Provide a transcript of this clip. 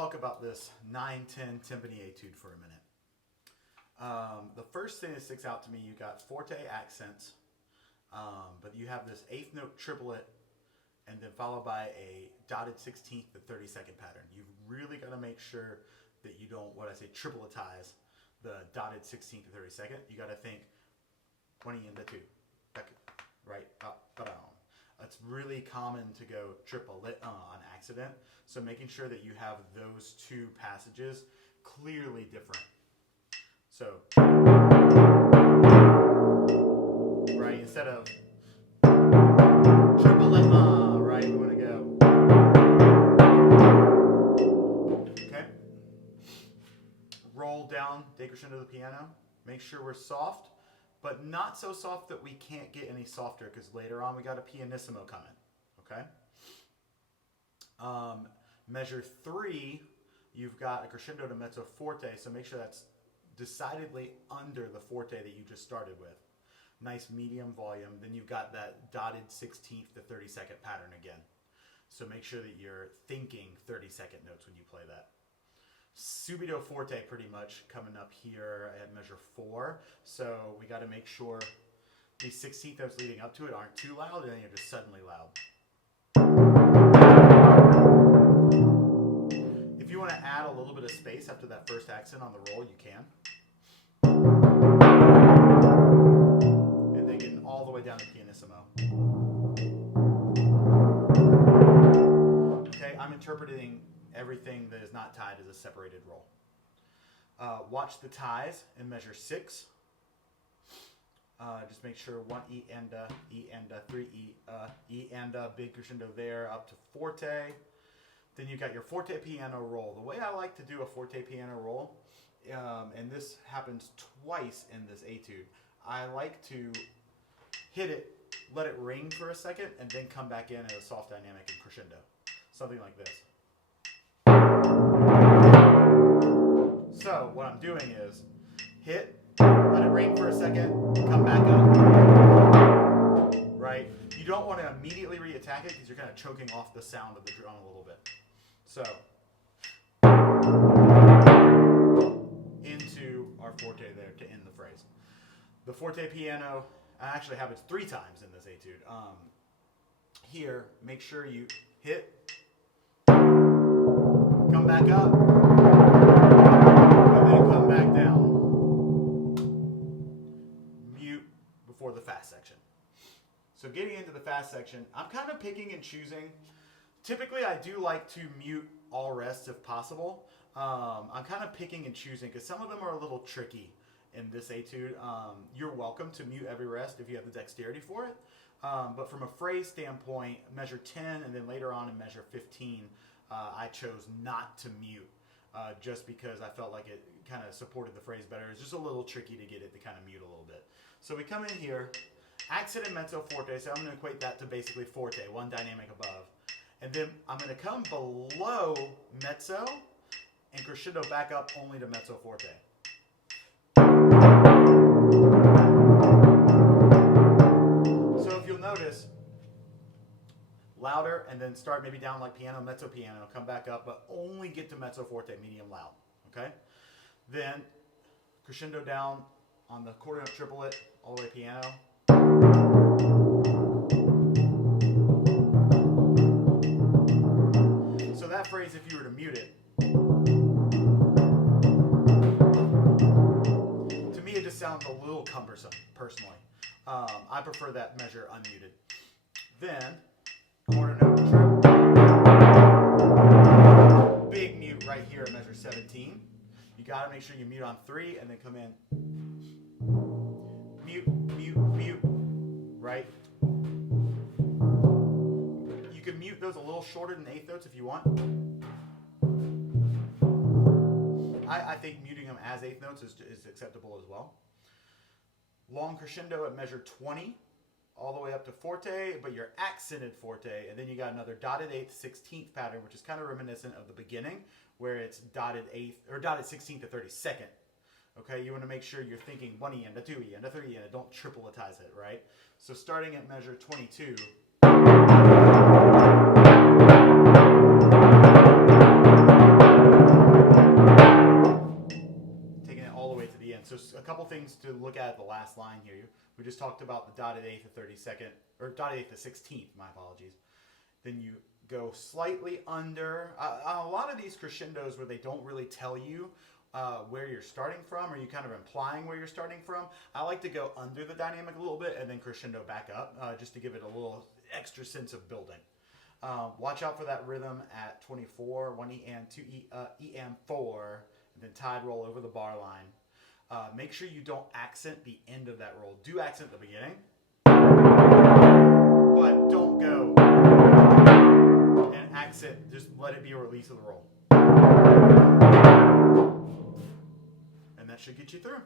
talk about this 9-10 Timpani Etude for a minute. The first thing that sticks out to me, you got Forte accents, but you have this 8th note triplet and then followed by a dotted 16th to 32nd pattern. You've really got to make sure that you don't, tripletize the dotted 16th to 32nd. You got to think 20 into 2, right, up, down. It's really common to go triplet on accident. So making sure that you have those two passages clearly different. So, right, instead of triplet, right, we want to go. Okay. Roll down, decrescendo to the piano. Make sure we're soft, but not so soft that we can't get any softer, because later on we got a pianissimo coming. Okay. Measure 3, you've got a crescendo to mezzo forte, so make sure that's decidedly under the forte that you just started with. Nice medium volume. Then you've got that dotted 16th to 32nd pattern again. So make sure that you're thinking 32nd notes when you play that. Subito forte pretty much coming up here at measure 4. So we got to make sure these 16th notes leading up to it aren't too loud, and then you're just suddenly loud. If you want to add a little bit of space after that first accent on the roll, you can. And then getting all the way down to pianissimo. Okay, I'm interpreting everything that is not tied as a separated roll. Watch the ties in measure 6. Just make sure 1 E and a, 3 E and a, big crescendo there up to forte. Then you got your forte piano roll. The way I like to do a forte piano roll, and this happens twice in this etude, I like to hit it, let it ring for a second, and then come back in at a soft dynamic and crescendo. Something like this. So what I'm doing is hit, let it ring for a second, come back up. Right? You don't want to immediately re-attack it because you're kind of choking off the sound of the drum a little bit. So into our forte there to end the phrase. The forte piano, I actually have it 3 times in this etude. Here, make sure you hit, come back up, and then come back down. Mute before the fast section. So getting into the fast section, I'm kind of picking and choosing. Typically, I do like to mute all rests if possible. I'm kind of picking and choosing because some of them are a little tricky in this etude. You're welcome to mute every rest if you have the dexterity for it. But from a phrase standpoint, measure 10 and then later on in measure 15, I chose not to mute just because I felt like it kind of supported the phrase better. It's just a little tricky to get it to kind of mute a little bit. So we come in here, accent and mezzo forte, so I'm going to equate that to basically forte, one dynamic above. And then I'm going to come below mezzo and crescendo back up only to mezzo forte. So if you'll notice, louder and then start maybe down like piano, mezzo piano, come back up, but only get to mezzo forte, medium loud. Okay? Then crescendo down on the quarter note triplet, all the way piano. So that phrase, if you were to mute it, to me it just sounds a little cumbersome, personally. I prefer that measure unmuted. Then, quarter note trip, big mute right here at measure 17. You got to make sure you mute on 3 and then come in. Mute, mute, mute, right? You can mute those a little shorter than 8th notes if you want. I think muting them as 8th notes is acceptable as well. Long crescendo at measure 20, all the way up to forte, but you're accented forte, and then you got another dotted 8th, 16th pattern, which is kind of reminiscent of the beginning, where it's dotted 8th or dotted 16th to 32nd. Okay, you want to make sure you're thinking 1 E and a 2 E and a 3 E and don't tripletize it, right? So starting at measure 22. couple things to look at the last line here. We just talked about the dotted eighth, the 32nd, or dotted eighth, the 16th. My apologies. Then you go slightly under. A lot of these crescendos where they don't really tell you where you're starting from, or you kind of implying where you're starting from. I like to go under the dynamic a little bit and then crescendo back up, just to give it a little extra sense of building. Watch out for that rhythm at 24, 1 EM, 2 EM, 4, and then tide roll over the bar line. Make sure you don't accent the end of that roll. Do accent the beginning, but don't go and accent. Just let it be a release of the roll. And that should get you through.